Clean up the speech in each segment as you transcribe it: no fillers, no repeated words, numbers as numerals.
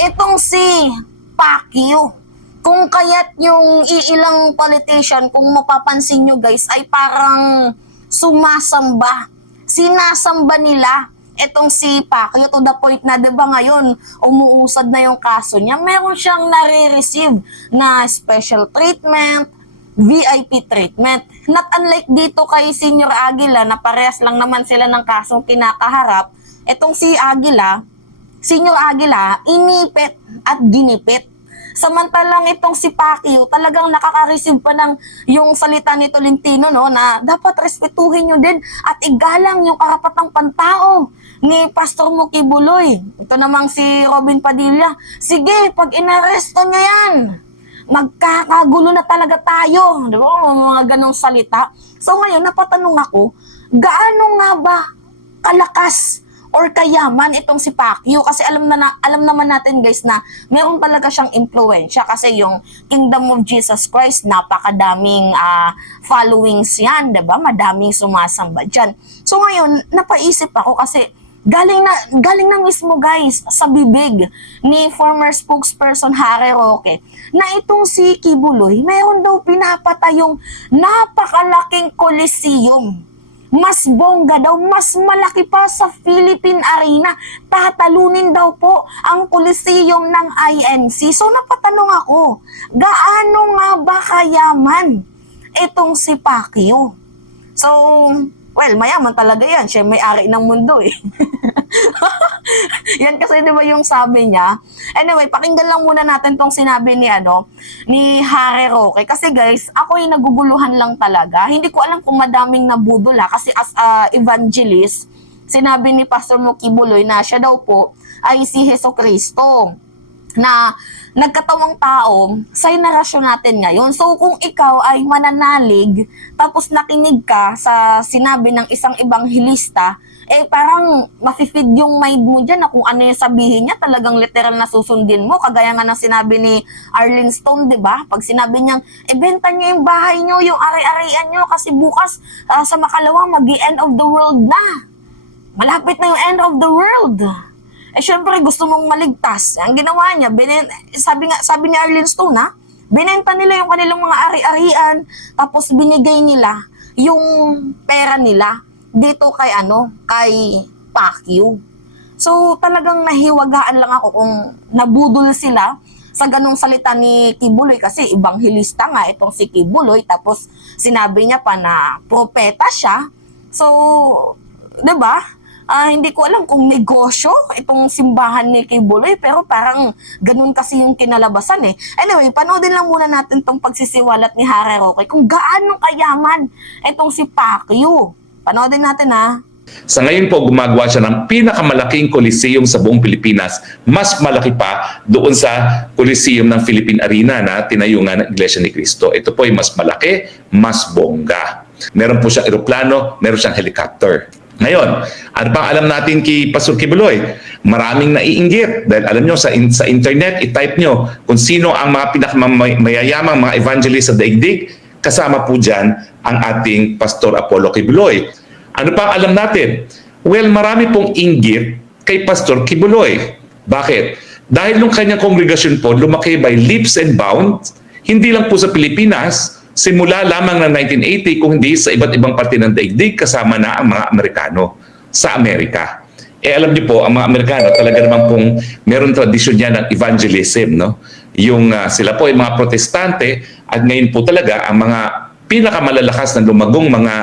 Itong si Pacquiao. Kung kaya't yung iilang politician, kung mapapansin nyo guys, ay parang sumasamba. Sinasamba nila itong si Pacquiao to the point na 'di ba ngayon umuusad na yung kaso niya, meron siyang nare-receive na special treatment, VIP treatment. Not unlike dito kay Senior Aguila na parehas lang naman sila ng kasong kinakaharap, itong si Senior Aguila, inipit at ginipit. Samantalang itong si Pacquiao talagang nakaka-receive pa ng yung salita ni Tolentino, no, na dapat respetuhin nyo din at igalang yung karapatang pantao ni Pastor Muki Buloy. Ito namang si Robin Padilla, sige, pag inaresto nyo yan, magkakagulo na talaga tayo. Di ba? Mga ganong salita. So ngayon, napatanong ako, gaano nga ba kalakas or kayaman itong si Pacquiao? Kasi alam naman natin guys na meron talaga siyang impluwensya kasi yung Kingdom of Jesus Christ, napakadaming followings yan, diba? Madaming sumasamba dyan. So ngayon, napaisip ako kasi galing na mismo guys sa bibig ni former spokesperson Harry Roque na itong si Kibuloy, mayroon daw pinapatayong napakalaking Coliseum. Mas bongga daw, mas malaki pa sa Philippine Arena. Tatalunin daw po ang Coliseum ng INC. So napatanong ako, gaano nga ba kayaman itong si Pacquiao? So, well, mayaman talaga yan. Siya may-ari ng mundo eh. Yan kasi di ba yung sabi niya. Anyway, pakinggan lang muna natin tong sinabi ni Harry Roque. Kasi guys, ako yung naguguluhan lang talaga. Hindi ko alam kung madaming nabudol kasi as evangelist, sinabi ni Pastor Muki Buloy na siya daw po ay si Jesucristo na nagkatawang tao sa henerasyon natin ngayon. So kung ikaw ay mananalig tapos nakinig ka sa sinabi ng isang ebanghilista, parang mafe-feed yung mind mo dyan na kung ano yung sabihin niya, talagang literal na susundin mo. Kagaya nga ng sinabi ni Arlene Stone, di ba? Pag sinabi niyang, benta niyo yung bahay niyo, yung ari-arian niyo, kasi bukas sa makalawa, mag-end of the world na. Malapit na yung end of the world. Syempre, gusto mong maligtas. Ang ginawa niya, sabi ni Arlene Stone, binenta nila yung kanilang mga ari-arian, tapos binigay nila yung pera nila dito kay Pacquiao. So talagang nahiwagaan lang ako kung nabudol sila sa ganong salita ni Kibuloy kasi ebanghilista nga itong si Kibuloy, tapos sinabi niya pa na propeta siya. So, 'di ba? Hindi ko alam kung negosyo itong simbahan ni Kibuloy, pero parang ganun kasi yung kinalabasan eh. Anyway, panoodin lang muna natin tong pagsisiwalat ni Harry Roque kung gaano kayaman itong si Pacquiao. Panoodin natin Sa ngayon po, gumagawa siya ng pinakamalaking Coliseum sa buong Pilipinas. Mas malaki pa doon sa Coliseum ng Philippine Arena na tinayungan ng Iglesia ni Cristo. Ito po ay mas malaki, mas bongga. Meron po siyang eroplano, meron siyang helicopter. Ngayon, ano pang alam natin kay Pastor Kibuloy? Maraming naiinggit. Dahil alam nyo, sa internet, i-type nyo kung sino ang mga pinakamayayamang mga evangelist sa daigdig. Kasama po dyan ang ating Pastor Apollo Kibuloy. Ano pa alam natin? Well, marami pong inggit kay Pastor Kibuloy. Bakit? Dahil nung kanyang kongregasyon po, lumaki by leaps and bounds, hindi lang po sa Pilipinas, simula lamang ng 1980, kung hindi sa iba't ibang parte ng daigdig, kasama na ang mga Amerikano sa Amerika. Alam niyo po, ang mga Amerikano talaga naman pong meron tradisyon yan ng evangelism, no? Yung sila po ay mga protestante at ngayon po talaga ang mga pinakamalalakas na lumagong mga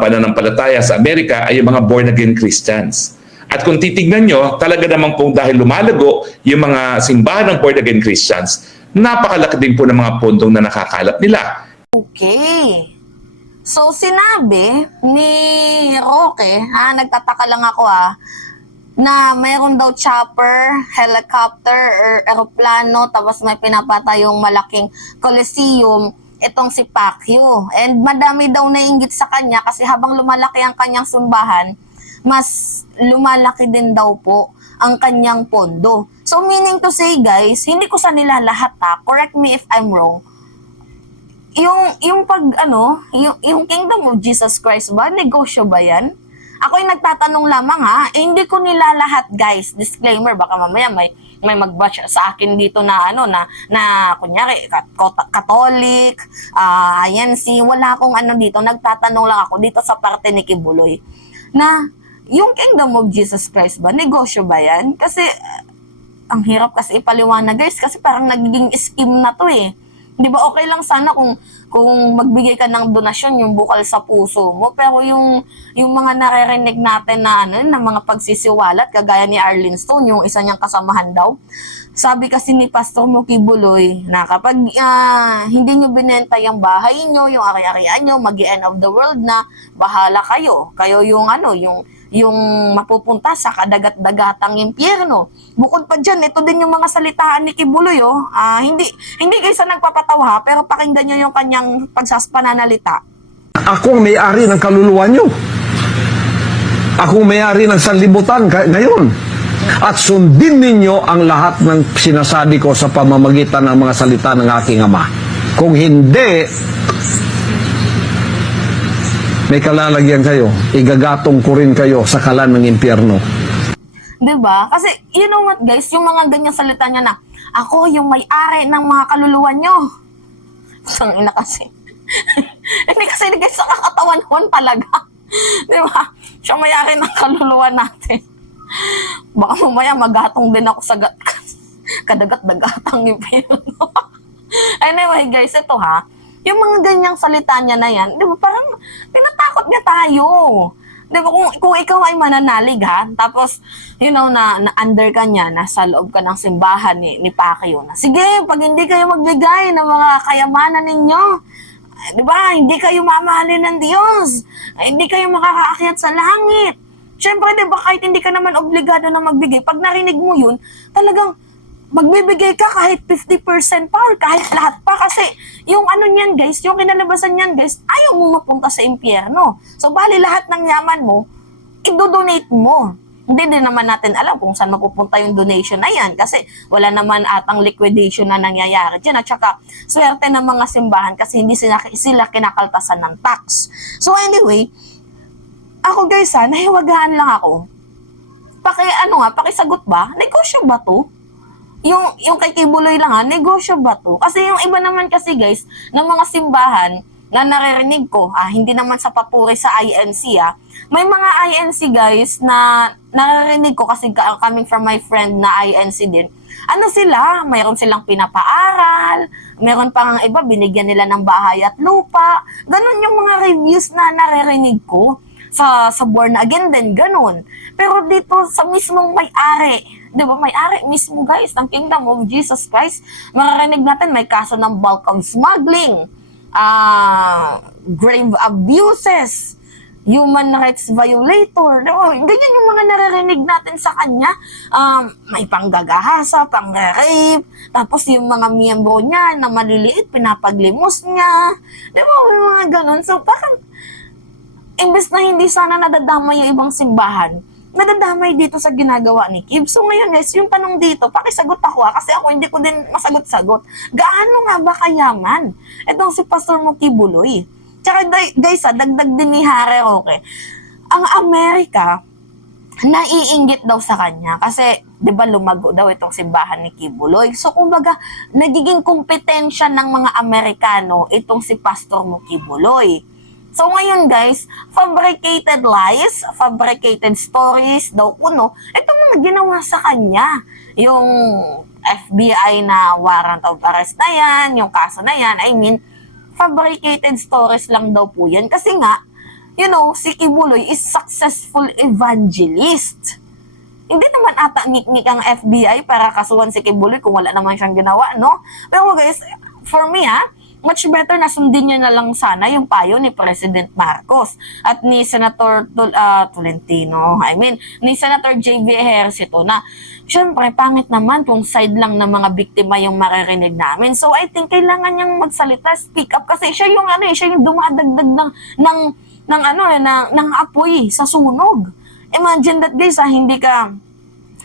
pananampalataya sa Amerika ay yung mga born-again Christians. At kung titignan nyo, talaga naman po dahil lumalago yung mga simbahan ng born-again Christians, napakalaki din po ng mga pondong na nakakalap nila. Okay. So sinabi ni Roque, nagtataka lang ako na mayroon daw chopper, helicopter, or aeroplano, tapos may pinapatayong malaking Coliseum itong si Pacquiao. And madami daw nainggit sa kanya kasi habang lumalaki ang kanyang simbahan, mas lumalaki din daw po ang kanyang pondo. So meaning to say guys, hindi ko sa nila lahat correct me if I'm wrong, yung Kingdom of Jesus Christ ba, negosyo ba yan? Ako'y nagtatanong lamang ha, hindi ko nilalahat guys. Disclaimer, baka mamaya may mag-batch sa akin dito na na kunyari Catholic, INC, wala akong dito. Nagtatanong lang ako dito sa parte ni Kibuloy na yung Kingdom of Jesus Christ ba, negosyo ba yan? Kasi ang hirap kasi ipaliwanag guys, kasi parang nagiging scheme na to eh. Di ba okay lang sana kung magbigay ka ng donasyon yung bukal sa puso mo, pero yung mga naririnig natin na na mga pagsisiwalat kagaya ni Arlene Stone, yung isa niyang kasamahan daw. Sabi kasi ni Pastor Muki Buloy na kapag hindi niyo binenta yung bahay niyo, yung ari-arian niyo, magi-end of the world na, bahala kayo. Kayo yung yung mapupunta sa kadagat-dagatang impyerno. Bukod pa dyan, ito din yung mga salitaan ni Kibuloy, hindi kayo sa nagpapatawa, pero pakinggan nyo yung kanyang pananalita. Ako ang may-ari ng kaluluwa nyo. Ako ang may-ari ng sanlibutan ngayon. At sundin ninyo ang lahat ng sinasabi ko sa pamamagitan ng mga salita ng aking Ama. Kung hindi, may kalalagyan kayo, igagatong ko rin kayo sa kalan ng impyerno. Diba? Kasi, you know what guys, yung mga ganyang salita niya na, ako yung may-ari ng mga kaluluwa nyo. Sang ina kasi. Hindi kasi guys, nakakatawa naman talaga. Diba? Siya may-ari ng kaluluwa natin. Baka mamaya magatong din ako sa kadagat-dagatang impyerno. Anyway guys, ito yung mga ganyang salita niya na yan, di ba parang tinatakot niya tayo. Di ba kung ikaw ay mananalig tapos na under ka niya, nasa loob ka ng simbahan ni Pacquiao na, sige, pag hindi kayo magbigay ng mga kayamanan ninyo, di ba, hindi kayo mamahalin ng Diyos, hindi kayo makakaakyat sa langit. Siyempre, di ba, kahit hindi ka naman obligado na magbigay, pag narinig mo yun, talagang magbibigay ka kahit 50% pa or kahit lahat pa, kasi yung niyan guys, yung kinalabasan niyan guys, ayaw mo mapunta sa impyerno. So bali lahat ng yaman mo, i-donate mo. Hindi din naman natin alam kung saan mapupunta yung donation na yan, kasi wala naman atang liquidation na nangyayari dyan. At saka swerte ng mga simbahan kasi hindi sila kinakaltasan ng tax. So anyway, ako guys nahiwagaan lang ako. Pakisagot ba? Negosyo ba to? Yung kay Kibuloy lang negosyo ba to? Kasi yung iba naman kasi guys, ng mga simbahan na naririnig ko, hindi naman sa papuri sa INC may mga INC guys na naririnig ko kasi coming from my friend na INC din. Sila? Mayroon silang pinapaaral, mayroon pang iba, binigyan nila ng bahay at lupa. Ganon yung mga reviews na naririnig ko. Sa born again din, ganun. Pero dito sa mismong may-ari, di ba, may-ari mismo guys, ng Kingdom of Jesus Christ, maririnig natin may kaso ng bulk of smuggling, grave abuses, human rights violator, ganyan yung mga naririnig natin sa kanya. May panggagahasa, pang-rape, tapos yung mga miyembro niya na maliliit, pinapaglimos niya, di ba, may mga ganun. So parang imbes na hindi sana nadadamay yung ibang simbahan, nadadamay dito sa ginagawa ni Kib. So ngayon guys, yung tanong dito, pakisagot ako kasi ako hindi ko din masagot-sagot. Gaano nga ba kayaman itong si Pastor Muki Buloy? Tsaka guys dagdag din ni Harry Roque, ang Amerika naiinggit daw sa kanya kasi 'di ba lumago daw itong simbahan ni Kibuloy. So kumbaga nagiging kompetensya ng mga Amerikano itong si Pastor Muki Buloy. So ngayon guys, fabricated lies, fabricated stories daw itong mga ginawa sa kanya. Yung FBI na warrant of arrest na yan, yung kaso na yan, fabricated stories lang daw po yan. Kasi nga, si Kibuloy is successful evangelist. Hindi naman ata ngik-ngik ang FBI para kasuhan si Kibuloy kung wala naman siyang ginawa, no? Pero guys, for me much better na sundin niya na lang sana yung payo ni President Marcos at ni Senator Tolentino. Ni Senator J.V. Ejercito na syempre pangit naman kung side lang ng mga biktima yung maririnig namin. So I think kailangan niyang magsalita, speak up kasi siya yung siya yung dumadagdag ng apoy sa sunog. Imagine that guys, hindi ka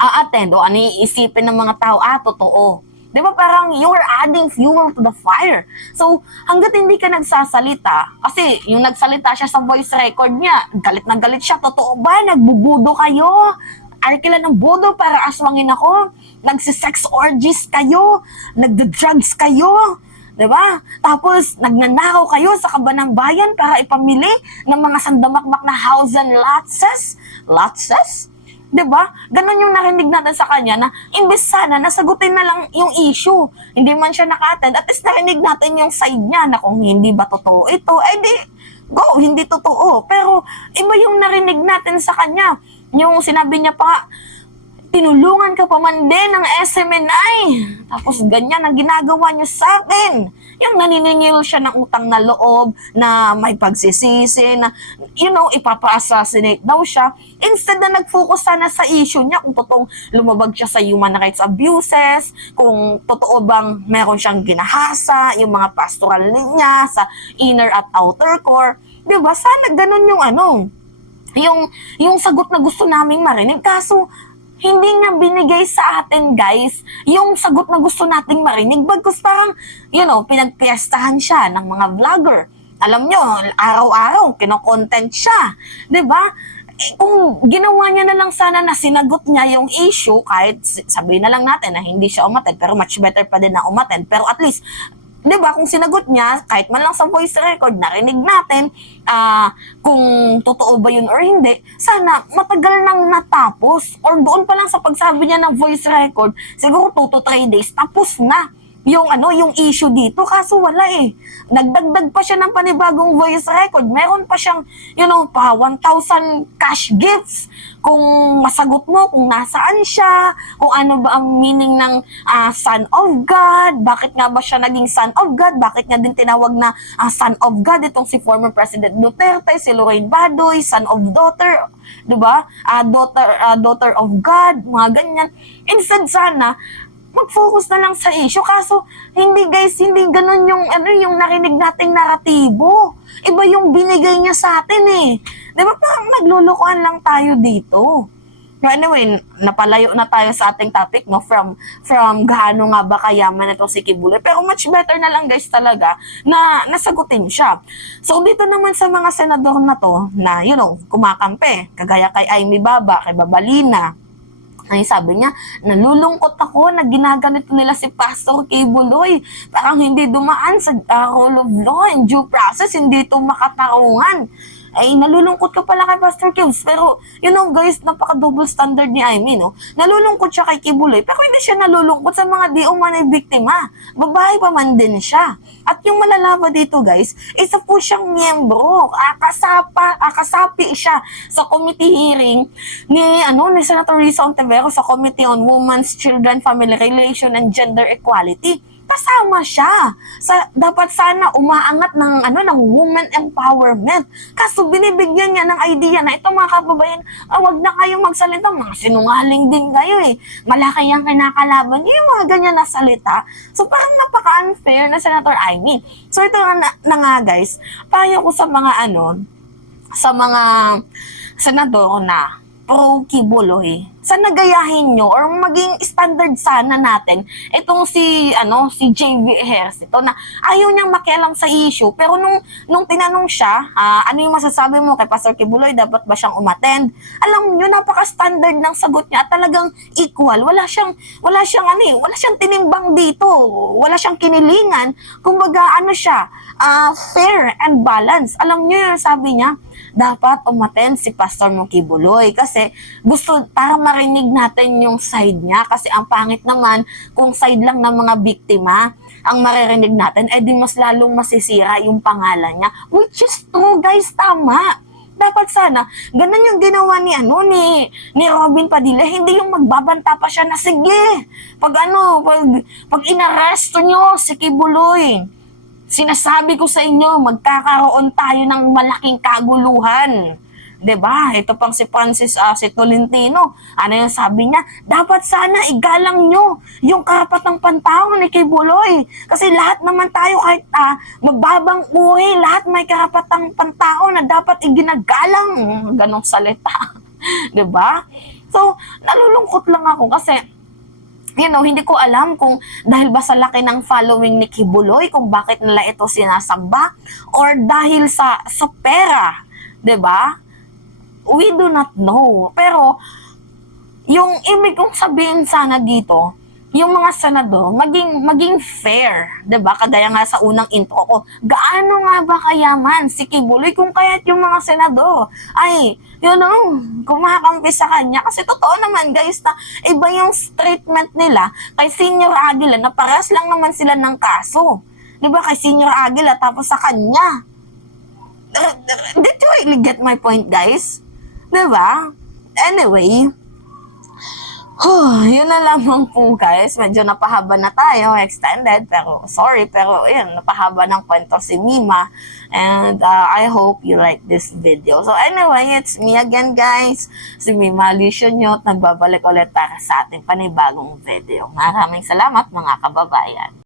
a-attend o iisipin ng mga tao, totoo. Di ba parang you're adding fuel to the fire. So, hanggat hindi ka nagsasalita, kasi yung nagsalita siya sa voice record niya, galit na galit siya, totoo ba? Nagbubudo kayo? Arkila ng budo para aswangin ako? Nagsisex orgies kayo? Nagda-drugs kayo? Diba? Tapos, nagnanakaw kayo sa kabanang bayan para ipamili ng mga sandamakmak na house and lotses? Lotses? Diba? Ganon yung narinig natin sa kanya na imbes sana nasagutin na lang yung issue. Hindi man siya naka-attend, at least narinig natin yung side niya na kung hindi ba totoo ito, eh di, go, hindi totoo. Pero iba yung narinig natin sa kanya. Yung sinabi niya pa, tinulungan ka pa man din ng SMNI. Tapos ganyan ang ginagawa niyo sa akin. Yung naniningil siya ng utang na loob, na may pagsisisi, na, ipapa-assassinate daw siya. Instead na nag-focus sana sa issue niya, kung totoong lumabag siya sa human rights abuses, kung totoo bang meron siyang ginahasa, yung mga pastoral niya sa inner at outer core. Diba? Sana ganun yung sagot na gusto naming marinig. Kaso, hindi niya binigay sa atin, guys, yung sagot na gusto nating marinig. Bagkus parang, pinagpiestahan siya ng mga vlogger. Alam nyo, araw-araw, kino-content siya. Diba? Kung ginawa niya na lang sana na sinagot niya yung issue, kahit sabihin na lang natin na hindi siya umattend, pero much better pa din na umattend. Pero at least, diba, kung sinagot niya, kahit man lang sa voice record, narinig natin kung totoo ba yun or hindi, sana matagal nang natapos. Or doon pa lang sa pagsabi niya ng voice record, siguro 2 to 3 days, tapos na yung issue dito. Kaso wala eh. Nagdagdag pa siya ng panibagong voice record. Meron pa siyang, pa 1,000 cash gifts. Kung masagot mo kung nasaan siya, kung ano ba ang meaning ng Son of God, bakit nga ba siya naging Son of God, bakit nga din tinawag na Son of God itong si former President Duterte, si Lorraine Badoy, Son of Daughter, diba? Daughter of God, mga ganyan. Instead sana, mag-focus na lang sa issue. Kaso, hindi ganun yung narinig nating naratibo. Iba yung binigay niya sa atin eh. Di ba parang naglulukuhan lang tayo dito. Anyway, napalayo na tayo sa ating topic, no? From gaano nga ba kayaman itong si Kibuloy. Pero much better na lang guys talaga na nasagutin siya. So dito naman sa mga senador na to, na kumakampi, kagaya kay Amy Baba, kay Babalina, ay sabi niya, nalulungkot ako na ginaganito nila si Pastor Kibuloy. Parang hindi dumaan sa rule of law and due process, hindi ito makatarungan. Ay, nalulungkot ka pala kay Pastor Kibs. Pero, guys, napaka-double standard ni Amy, no? Nalulungkot siya kay Kibuloy, pero hindi siya nalulungkot sa mga di umanay biktima. Babae pa man din siya. At yung malalaba dito, guys, isa po siyang miyembro. Kasapi siya sa committee hearing ni Senator Risa Ontiveros sa Committee on Women's, Children, Family Relation, and Gender Equality. Kasama siya. Dapat sana umaangat ng woman empowerment. Kaso binibigyan niya ng idea na ito mga kababayan, wag na kayong magsalita, mga sinungaling din kayo eh. Malaki ang kinakalaban niyo, yung mga ganyan na salita. So parang napaka-unfair na Senator Amy. So ito na nga guys, payo ko sa mga senador na pro-Kibuloy, sana gayahin nyo or maging standard sana natin itong si JV Ejercito na ayaw niyang makialam sa issue. Pero nung tinanong siya, ano yung masasabi mo kay Pastor Kibuloy, dapat ba siyang umattend? Alam niyo, napaka-standard ng sagot niya at talagang equal. Wala siyang tinimbang dito. Wala siyang kinilingan. Kumbaga, fair and balance. Alam niyo yung sabi niya, dapat umattend si Pastor Kibuloy kasi gusto para marinig natin yung side niya, kasi ang pangit naman kung side lang ng mga biktima ang maririnig natin, di mas lalong masisira yung pangalan niya, which is true guys, tama. Dapat sana ganun yung ginawa ni Robin Padilla, hindi yung magbabanta pa siya na sige pag inaresto nyo si Kibuloy, sinasabi ko sa inyo, magkakaroon tayo ng malaking kaguluhan. 'Di ba? Ito pang si Francis Tolentino. Ano yung sabi niya? Dapat sana igalang nyo yung karapatang pantao ni Kibuloy. Kasi lahat naman tayo, kahit mababang uri, lahat may karapatang pantao na dapat iginagalang. Ganong salita. 'Di ba? So, nalulungkot lang ako kasi Hindi ko alam kung dahil ba sa laki ng following ni Kibuloy, kung bakit nila ito sinasamba, or dahil sa pera, 'di ba? We do not know. Pero, yung ibig kong sabihin sana dito, yung mga senador, maging fair, 'di ba? Kagaya nga sa unang intro ko, gaano nga ba kayaman si Kibuloy kung kaya't yung mga senador ay, kumakampi sa kanya. Kasi totoo naman guys na iba yung treatment nila kay Senior Aguila na parehas lang naman sila ng kaso. 'Di ba? Kay Senior Aguila tapos sa kanya. Did you really get my point, guys? 'Di ba? Anyway, yun na lamang po guys. Medyo napahaba na tayo, extended. Pero sorry, pero yun, napahaba ng kwento si Mima. And I hope you like this video. So anyway, it's me again guys. Si Mima Alicia nyo. Nagbabalik ulit para sa ating panibagong video. Maraming salamat mga kababayan.